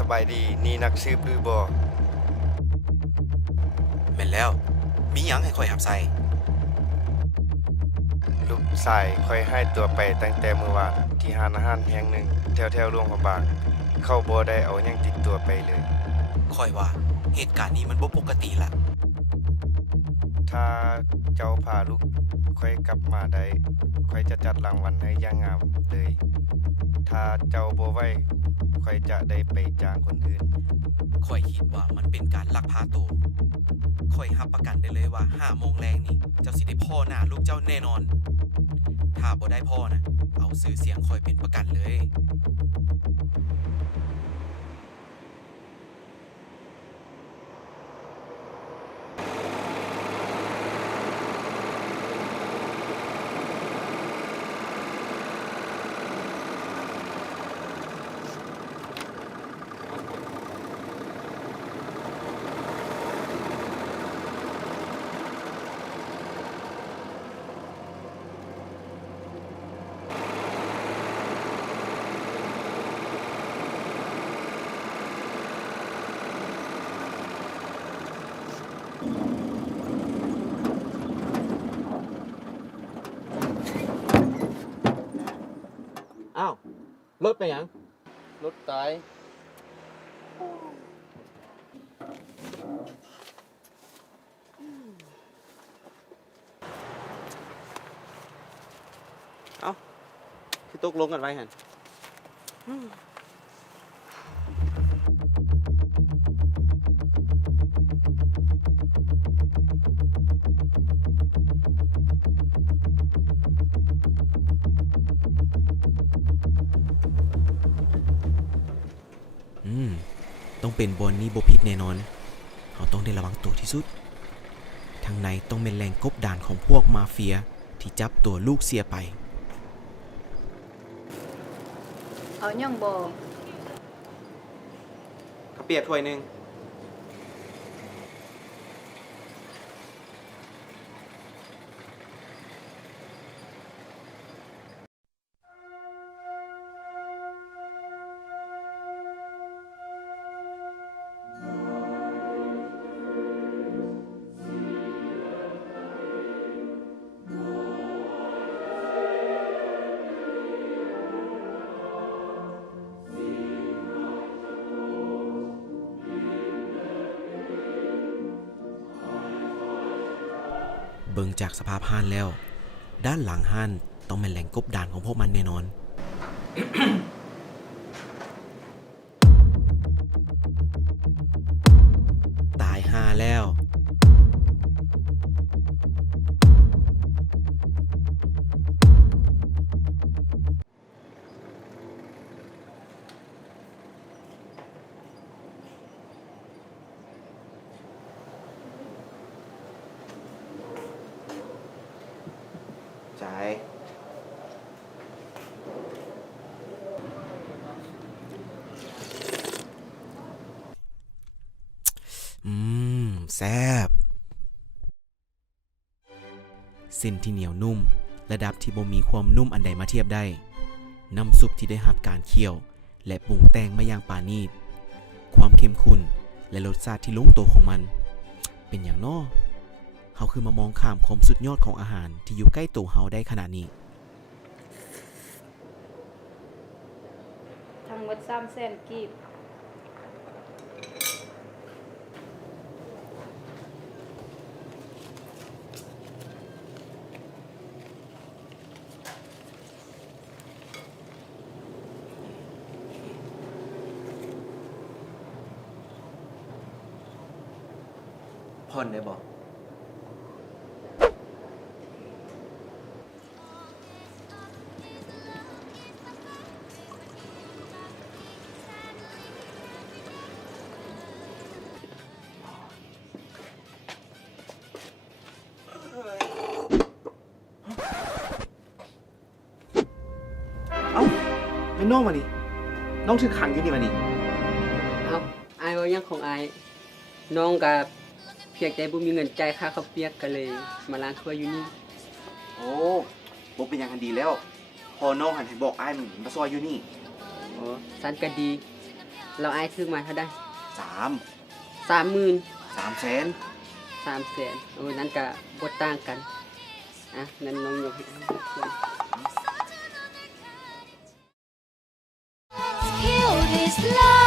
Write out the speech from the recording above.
สบายดีนี่นักสืบหรือบ่แม่นแล้วมีหยังให้ข่อยหับใส่ลูกชายค่อยให้ตัวไปตั้งแต่เมื่อวานที่ร้านอาหารแห่งหนึ่งแถวๆหลวงพระบางเขาบ่ได้เอาหยังติดตัวไปเลย ข่อยว่าเหตุการณ์นี้มันบ่ปกติล่ะถ้าเจ้าพาลูกค่อยกลับมาได้ค่อยจะจัดรางวัลให้อย่างงามเลยถ้าเจ้าบ่ไหวค่อยจะได้ไปจ้างคนอื่นข่อยคิดว่ามันเป็นการลักพาตัวข่อยรับประกันได้เลยว่า5 โมงแรงนี่เจ้าสิได้พ่อหน้าลูกเจ้าแน่นอนถ้าบ่ได้พ่อนะเอาชื่อเสียงข่อยเป็นประกันเลยอ้าวรถไปยังรถตายที่ตกลงกันไว้หันต้องเป็นบอนนี่บ่ผิดแน่นอนเราต้องได้ระวังตัวที่สุดทางในต้องเป็นแหล่งกบดานของพวกมาเฟียที่จับตัวลูกเสียไปเอาหยังบ่ ข้าวเปียกถ้วยหนึงเบิ่งจากสภาพห้านแล้วด้านหลังห้านต้องเป็นแหล่งกบดานของพวกมันแน่นอน ตายห่าแล้วใช่แซ่บเส้นที่เหนียวนุ่มระดับที่บ่มีความนุ่มอันใดมาเทียบได้น้ำซุปที่ได้รับการเคี่ยวและปรุงแต่งมาอย่างปราณีตความเข้มข้นและรสชาติที่ลงตัวของมันเป็นอย่างน้อเขาคือมามองข้ามความสุดยอดของอาหารที่อยู่ใกล้ตัวเฮาได้ขนาดนี้ทั้งหมด300,000กีบผ่อนได้บ่เอ้าไม่น้องมานี่น้องถือขังอยู่นี่มานี่ เอาอายว่ายังของอายน้องกับเพียงใจบ่มีเงินจ่ายค่าข้าวเปียกก็เลยมาล้างถ้วยอยู่นี่ โอ้บ่เป็นหยังกันดีแล้ว พอน้องหันให้บอกอ้ายมันมาซอยอยู่นี่ โอ้สันก็ดี เราอายถือมาเท่าใด 3 30,000 300,000 300,000โอ้นั้นก็บ่ต่างกันอ่ะนั้นน้องยกให้อ้ายเพื่อน Kill this love.